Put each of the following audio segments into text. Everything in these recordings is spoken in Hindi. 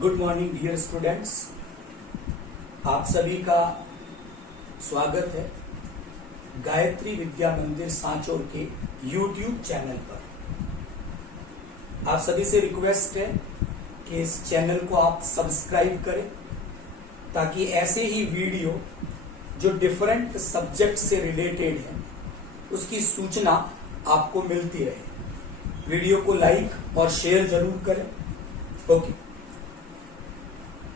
गुड मॉर्निंग डियर स्टूडेंट्स, आप सभी का स्वागत है गायत्री विद्या मंदिर सांचौर के यूट्यूब चैनल पर। आप सभी से रिक्वेस्ट है कि इस चैनल को आप सब्सक्राइब करें ताकि ऐसे ही वीडियो जो डिफरेंट सब्जेक्ट से रिलेटेड है उसकी सूचना आपको मिलती रहे। वीडियो को लाइक और शेयर जरूर करें। ओके,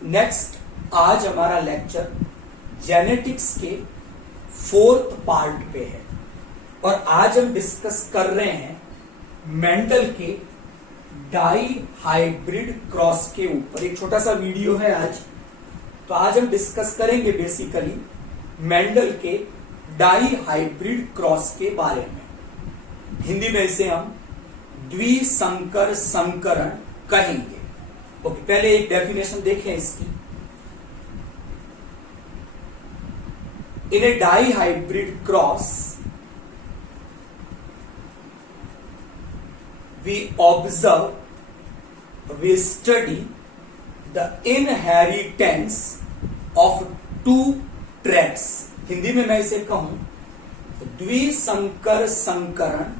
नेक्स्ट, आज हमारा लेक्चर जेनेटिक्स के 4th पार्ट पे है और आज हम डिस्कस कर रहे हैं मेंडल के डाई हाइब्रिड क्रॉस के ऊपर। एक छोटा सा वीडियो है आज, तो आज हम डिस्कस करेंगे बेसिकली मेंडल के डाई हाइब्रिड क्रॉस के बारे में। हिंदी में इसे हम द्विसंकर संकरण कहेंगे। ओके, पहले एक डेफिनेशन देखें इसकी। In a dihybrid cross we observe, we study the inheritance of two traits. Hindi में मैं इसे कहूं, द्विसंकर संकरण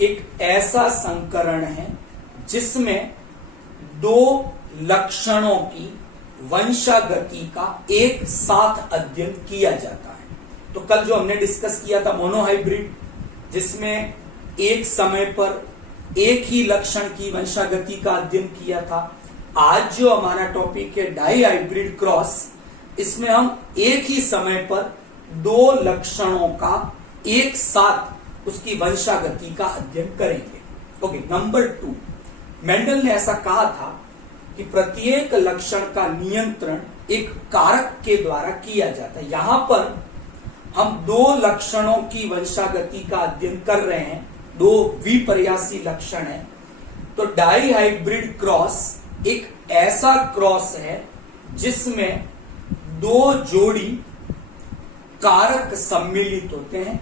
एक ऐसा संकरण है जिसमें दो लक्षणों की वंशागति का एक साथ अध्ययन किया जाता है। तो कल जो हमने डिस्कस किया था मोनोहाइब्रिड, जिसमें एक समय पर एक ही लक्षण की वंशागति का अध्ययन किया था। आज जो हमारा टॉपिक है डाई हाइब्रिड क्रॉस, इसमें हम एक ही समय पर दो लक्षणों का एक साथ उसकी वंशागति का अध्ययन करेंगे। ओके, नंबर 2, मेंडल ने ऐसा कहा था कि प्रत्येक लक्षण का नियंत्रण एक कारक के द्वारा किया जाता है। यहां पर हम दो लक्षणों की वंशागति का अध्ययन कर रहे हैं, दो विपर्यासी लक्षण है। तो डाई हाइब्रिड क्रॉस एक ऐसा क्रॉस है जिसमें दो जोड़ी कारक सम्मिलित होते हैं।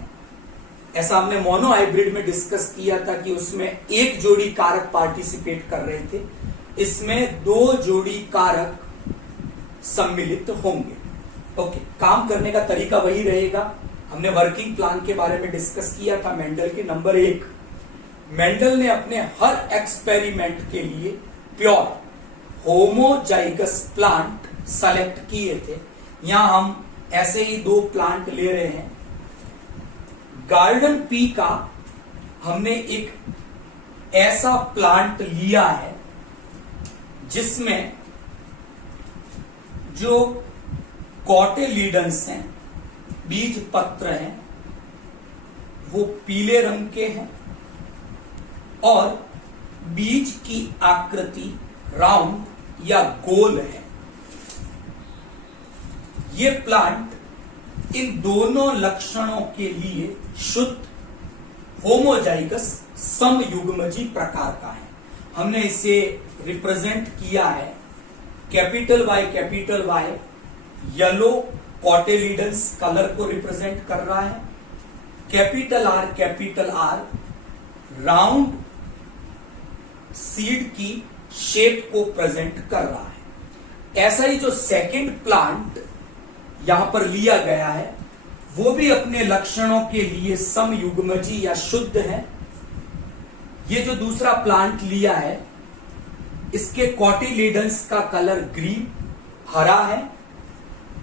ऐसा हमने मोनो हाइब्रिड में डिस्कस किया था कि उसमें एक जोड़ी कारक पार्टिसिपेट कर रहे थे, इसमें दो जोड़ी कारक सम्मिलित होंगे। ओके, काम करने का तरीका वही रहेगा। हमने वर्किंग प्लान के बारे में डिस्कस किया था मेंडल के। नंबर 1, मेंडल ने अपने हर एक्सपेरिमेंट के लिए प्योर होमोजाइगस प्लांट सेलेक्ट किए थे। यहां हम ऐसे ही दो प्लांट ले रहे हैं। गार्डन पी का हमने एक ऐसा प्लांट लिया है जिसमें जो कॉटिलीडन्स हैं, बीज पत्र हैं, वो पीले रंग के हैं और बीज की आकृति राउंड या गोल है। ये प्लांट इन दोनों लक्षणों के लिए शुद्ध होमोजाइगस समयुग्मजी प्रकार का है। हमने इसे रिप्रेजेंट किया है capital Y yellow cotyledons colour को रिप्रेजेंट कर रहा है, कैपिटल आर राउंड सीड की शेप को प्रेजेंट कर रहा है। ऐसा ही जो सेकंड प्लांट यहां पर लिया गया है वो भी अपने लक्षणों के लिए समयुग्मजी या शुद्ध है। ये जो दूसरा प्लांट लिया है इसके कॉटिलीडन्स का कलर ग्रीन हरा है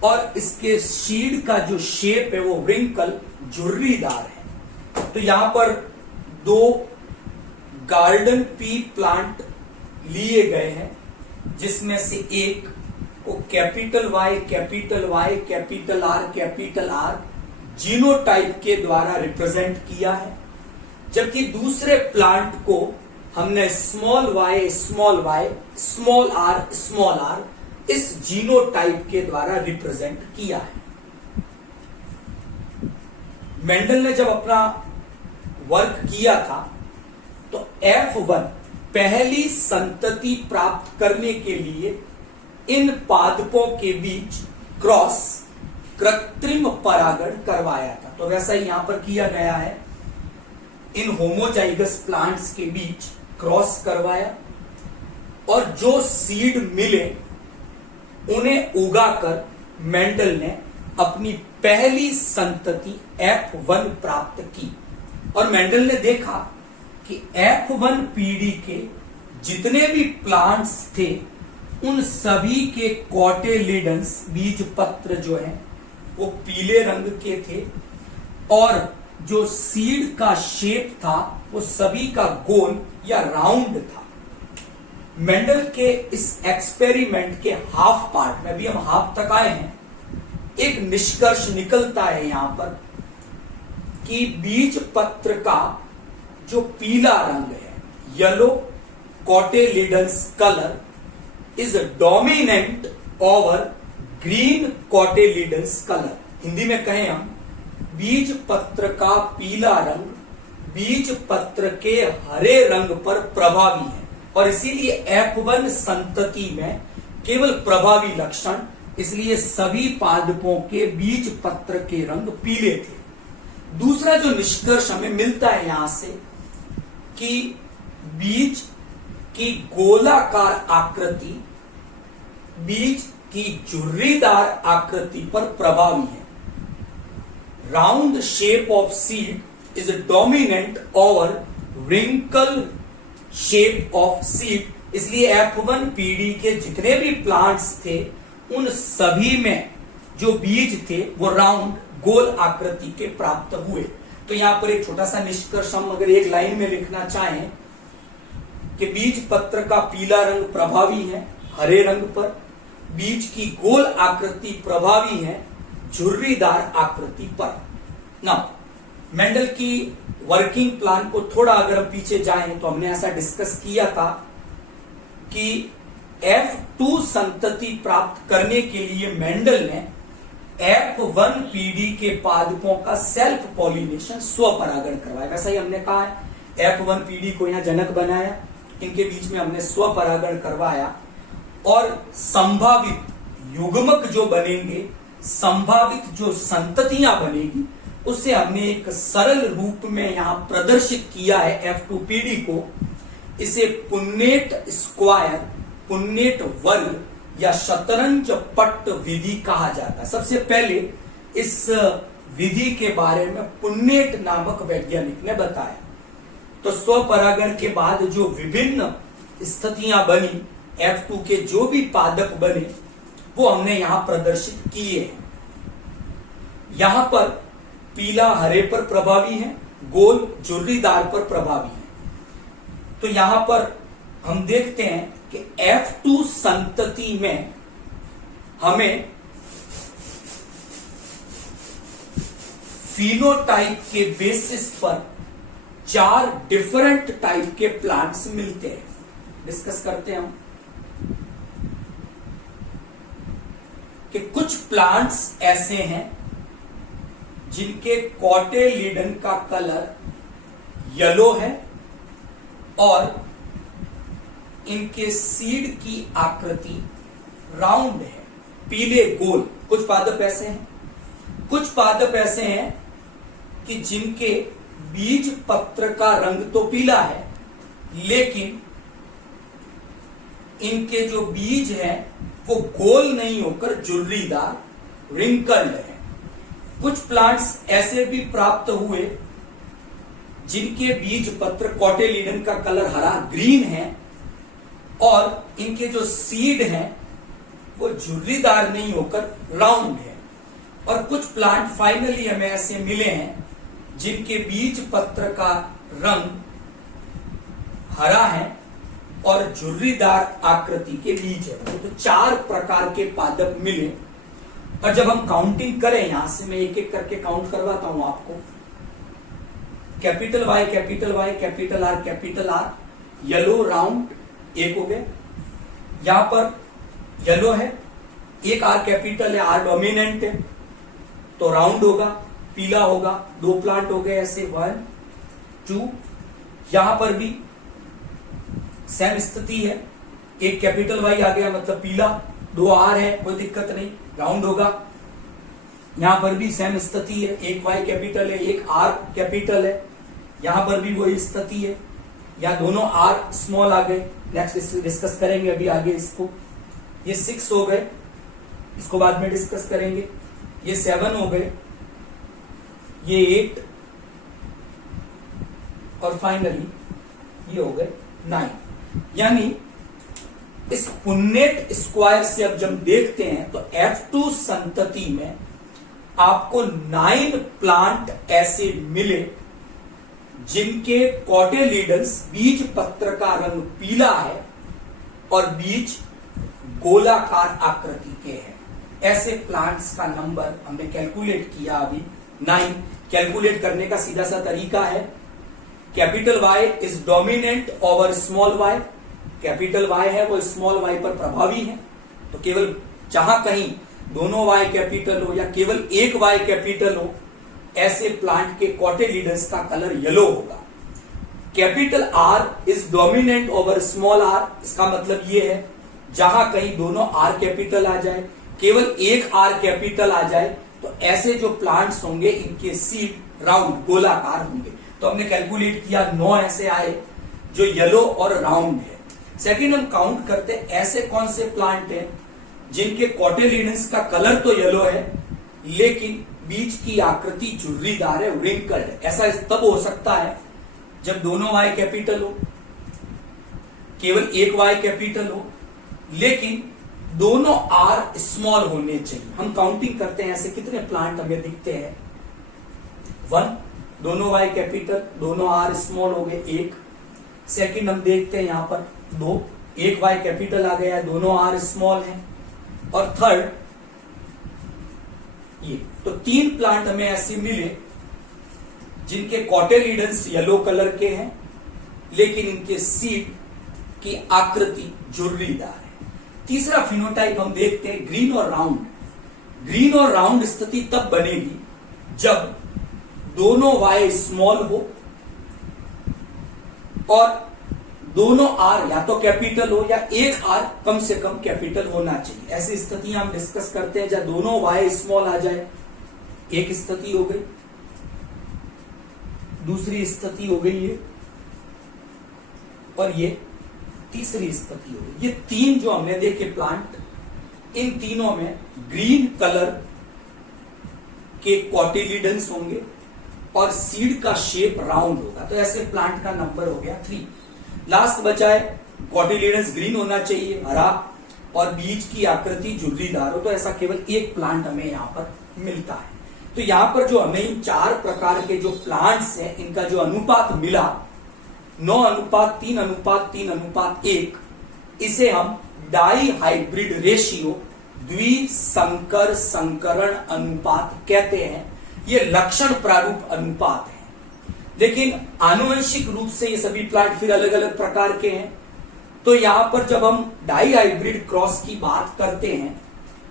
और इसके शीड का जो शेप है वो रिंकल झुर्रीदार है। तो यहां पर दो गार्डन पी प्लांट लिए गए हैं जिसमें से एक को कैपिटल आर जीनोटाइप के द्वारा रिप्रेजेंट किया है, जबकि दूसरे प्लांट को हमने स्मॉल आर इस जीनोटाइप के द्वारा रिप्रेजेंट किया है। मेंडल ने जब अपना वर्क किया था तो F1 पहली संतति प्राप्त करने के लिए इन पादपों के बीच क्रॉस कृत्रिम परागण करवाया था। तो वैसा ही यहां पर किया गया है, इन होमोजाइगस प्लांट्स के बीच क्रॉस करवाया और जो सीड मिले उन्हें उगाकर मेंडल ने अपनी पहली संतति F1 प्राप्त की। और मेंडल ने देखा कि F1 पीढ़ी के जितने भी प्लांट्स थे उन सभी के कॉटिलिडन्स बीज पत्र जो है वो पीले रंग के थे और जो सीड का शेप था वो सभी का गोल या राउंड था। मेंडल के इस एक्सपेरिमेंट के हाफ पार्ट में, अभी हम हाफ तक आए हैं, एक निष्कर्ष निकलता है यहां पर कि बीज पत्र का जो पीला रंग है, yellow cotyledons colour is dominant over green cotyledons colour. Hindi में कहें हम, बीज पत्र का पीला रंग बीज पत्र के हरे रंग पर प्रभावी है और इसीलिए F1 संतति में केवल प्रभावी लक्षण, इसलिए सभी पादपों के बीज पत्र के रंग पीले थे। दूसरा जो निष्कर्ष हमें मिलता है यहां से कि बीज की गोलाकार आकृति बीज की झुर्रीदार आकृति पर प्रभावी है। Round shape of seed is dominant over wrinkle shape of seed. इसलिए F1 पीढ़ी के जितने भी प्लांट्स थे उन सभी में जो बीज थे वो राउंड गोल आकृति के प्राप्त हुए। तो यहां पर एक छोटा सा निष्कर्ष हम अगर एक लाइन में लिखना चाहें कि बीज पत्र का पीला रंग प्रभावी है हरे रंग पर, बीज की गोल आकृति प्रभावी है झुर्रीदार आकृति पर। ना मेंडल की वर्किंग प्लान को थोड़ा अगर हम पीछे जाएं तो हमने ऐसा डिस्कस किया था कि F2 संतति प्राप्त करने के लिए मेंडल ने F1 पीढ़ी के पादपों का सेल्फ पॉलिनेशन स्वपरागण करवाया। वैसा ही हमने कहा है F1 पीढ़ी को यहां जनक बनाया, इनके बीच में हमने स्वपरागण करवाया और संभावित युग्मक जो बनेंगे, संभावित जो संततियां बनेगी, उसे हमने एक सरल रूप में यहां प्रदर्शित किया है F2 पीढ़ी को। इसे पुन्नेट स्क्वायर, पुन्नेट वर्ग या शतरंज पट्ट विधि कहा जाता है। सबसे पहले इस विधि के बारे में पुन्नेट नामक वैज्ञानिक ने बताया। तो स्वपरागण के बाद जो विभिन्न स्थितियां बनी, F2 के जो भी पादप बने वो हमने यहां प्रदर्शित किए हैं। यहां पर पीला हरे पर प्रभावी है, गोल झुर्रीदार पर प्रभावी है। तो यहां पर हम देखते हैं कि F2 संतति में हमें फिनोटाइप के बेसिस पर 4 डिफरेंट टाइप के प्लांट्स मिलते हैं। डिस्कस करते हैं हम कि कुछ प्लांट्स ऐसे हैं जिनके कॉटिलिडन का कलर येलो है और इनके सीड की आकृति राउंड है, पीले गोल। कुछ पादप ऐसे हैं, कुछ पादप ऐसे हैं कि जिनके बीज पत्र का रंग तो पीला है लेकिन इनके जो बीज हैं वो गोल नहीं होकर झुर्रीदार रिंकल्ड है। कुछ प्लांट्स ऐसे भी प्राप्त हुए जिनके बीज पत्र कॉटिलिडन का कलर हरा ग्रीन है और इनके जो सीड हैं वो झुर्रीदार नहीं होकर राउंड है। और कुछ प्लांट फाइनली हमें ऐसे मिले हैं जिनके बीज पत्र का रंग हरा है और झुर्रीदार आकृति के बीज है। तो 4 प्रकार के पादप मिले। और जब हम काउंटिंग करें, यहां से मैं एक एक करके काउंट करवाता हूं आपको। Capital Y, capital Y, capital R, capital R, yellow round एक हो गए। यहां पर येलो है, एक आर कैपिटल है, आर डोमिनेंट है तो राउंड होगा, पीला होगा। 2 प्लांट हो गए ऐसे, 1 2। यहां पर भी सेम स्थिति है, एक कैपिटल वाई आ गया मतलब पीला, 2 आर है, कोई दिक्कत नहीं, राउंड होगा। यहां पर भी सेम स्थिति है, एक वाई कैपिटल है, एक आर कैपिटल है, यहां पर भी वही स्थिति है, या दोनों आर स्मॉल आ गए। नेक्स्ट डिस्कस करेंगे अभी आगे इसको। ये 6 हो गए, इसको बाद में डिस्कस करेंगे। ये 7 हो गए, ये 8 और फाइनली ये हो गए 9। यानी इस पुन्नेट स्क्वायर से अब जब देखते हैं तो F2 संतति में आपको 9 प्लांट ऐसे मिले जिनके कॉटिलिडन्स बीज पत्र का रंग पीला है और बीज गोलाकार आकृति के हैं। ऐसे प्लांट्स का नंबर हमने कैलकुलेट किया अभी 9। कैलकुलेट करने का सीधा सा तरीका है, capital Y is dominant over small y। Capital Y है वो स्मॉल y पर प्रभावी है, तो केवल जहां कहीं दोनों y कैपिटल हो या केवल एक y कैपिटल हो, ऐसे प्लांट के कॉटिलिडन्स का कलर येलो होगा। Capital R is dominant over small r। इसका मतलब ये है जहां कहीं दोनों r कैपिटल आ जाए, केवल एक r कैपिटल आ जाए, तो ऐसे जो प्लांट्स होंगे इनके सीड राउंड गोलाकार होंगे। तो हमने कैलकुलेट किया 9 ऐसे आए जो येलो और राउंड है। सेकंड हम काउंट करते ऐसे कौन से प्लांट हैं जिनके कॉटिलिडन्स का कलर तो येलो है लेकिन बीज की आकृति झुर्रीदार है, रिंकल्ड है। ऐसा तब हो सकता है जब दोनों y कैपिटल हो, केवल एक y कैपिटल हो, लेकिन दोनों r स्मॉल होने चाहिए। हम काउंटिंग करते हैं ऐसे कितने प्लांट हमें दिखते हैं। 1, दोनों y कैपिटल, दोनों r स्मॉल हो गए 1। सेकंड हम देखते हैं यहां पर 2, एक y कैपिटल आ गया है, दोनों r स्मॉल है। और थर्ड ये, तो 3 प्लांट हमें ऐसे मिले जिनके कॉटिलिडन्स येलो कलर के हैं लेकिन इनके सीड की आकृति झुर्रीदार है। तीसरा फिनोटाइप हम देखते हैं ग्रीन और राउंड। ग्रीन और राउंड स्थिति तब बनेगी जब दोनों y स्मॉल हो और दोनों r या तो कैपिटल हो या एक r कम से कम कैपिटल होना चाहिए। ऐसी स्थितियां हम डिस्कस करते हैं जब दोनों y स्मॉल आ जाए। एक स्थिति हो गई, दूसरी स्थिति हो गई ये, और ये तीसरी स्थिति हो गई। ये 3 जो हमने देखे प्लांट, इन तीनों में ग्रीन कलर के कॉटिलिडन्स होंगे और सीड का शेप राउंड होगा। तो ऐसे प्लांट का नंबर हो गया 3। लास्ट बचा है कॉटिलिडन्स ग्रीन होना चाहिए, हरा, और बीज की आकृति झुर्रीदार हो। तो ऐसा केवल एक प्लांट हमें यहाँ पर मिलता है। तो यहाँ पर जो हमें इन 4 प्रकार के जो प्लांट्स हैं इनका जो अनुपात मिला 9:3:3:1, इसे हम डाई हाइब्रिड रेशियो, द्विसंकर संकरण अनुपात कहते हैं। ये लक्षण प्रारूप अनुपात है, लेकिन आनुवंशिक रूप से ये सभी प्लांट फिर अलग अलग प्रकार के हैं। तो यहां पर जब हम डाई हाइब्रिड क्रॉस की बात करते हैं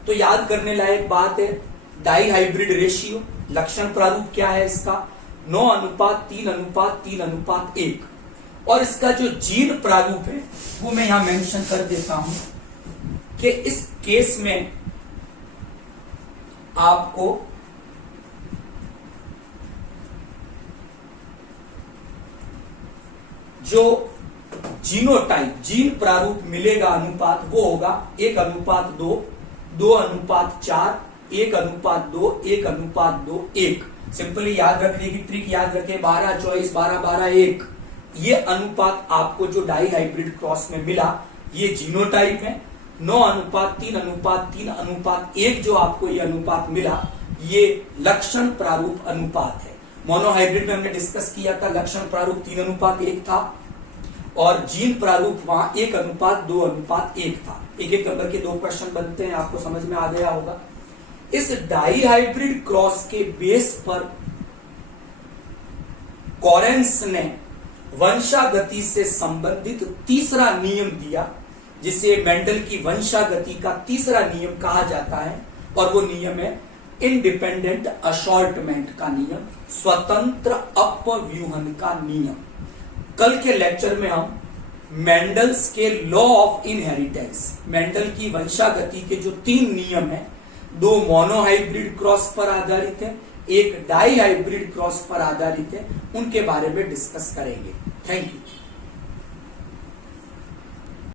तो याद करने लायक बात है डाई हाइब्रिड रेशियो। लक्षण प्रारूप क्या है इसका? 9:3:3:1। और इसका जो जीन प्रारूप है वो मैं यहां मेंशन कर देता हूं कि इस केस में आपको जो जीनोटाइप, जीन प्रारूप मिलेगा अनुपात, वो होगा 1:2, 2:4, 1:2, 1:2, 1। सिंपली याद रखने की ट्रिक याद रखें, 12, 24, 12, 12, 1। ये अनुपात आपको जो डाई हाइब्रिड क्रॉस में मिला ये जीनोटाइप है। 9:3:3:1 जो आपको ये अनुपात मिला ये लक्षण प्रारूप अनुपात है। मोनोहाइब्रिड में हमने डिस्कस किया था लक्षण प्रारूप 3:1 था और जीन प्रारूप वहां 1:2:1 था। एक एक नंबर के 2 क्वेश्चन बनते हैं, आपको समझ में आ गया होगा। इस डाई हाइब्रिड क्रॉस के बेस पर कॉरेंस ने वंशागति से संबंधित तीसरा नियम दिया जिसे मेंडल की वंशागति का तीसरा नियम कहा जाता है, और वो नियम है इंडिपेंडेंट असॉर्टमेंट का नियम, स्वतंत्र अपव्यूहन का नियम। कल के लेक्चर में हम मेंडल्स के लॉ ऑफ इनहेरिटेंस, मेंडल की वंशागति के जो 3 नियम हैं, 2 मोनोहाइब्रिड क्रॉस पर आधारित है, एक डाई हाइब्रिड क्रॉस पर आधारित है, उनके बारे में डिस्कस करेंगे। Thank you.